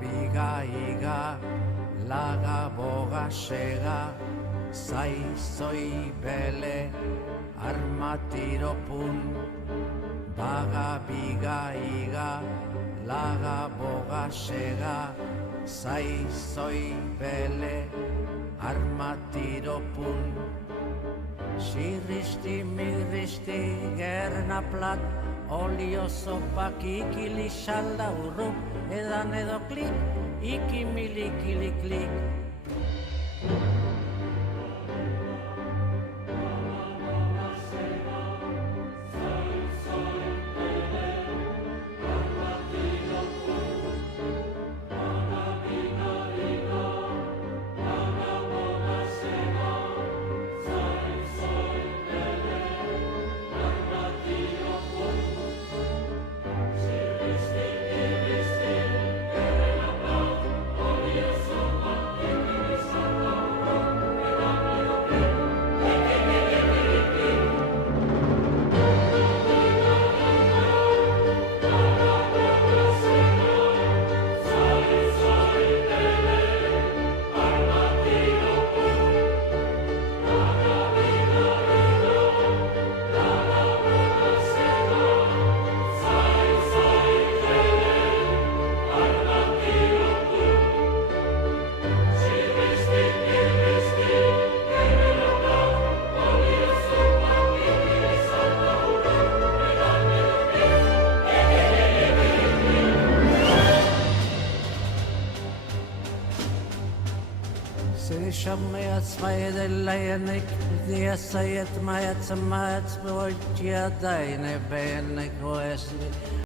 biga iga, laga boga sega, zai zoi bele, armatiro pun. Baga biga iga, laga boga sega, zai zoi bele, armatiro pun. Sirristi mirristi gerna plat, olio zopak ikili salda urru, edan edo klik, ikimilikili klik. Shammayats Mayadelaynik, the Sayat Mayats and Mats, Boy, Gia Dine, Ben,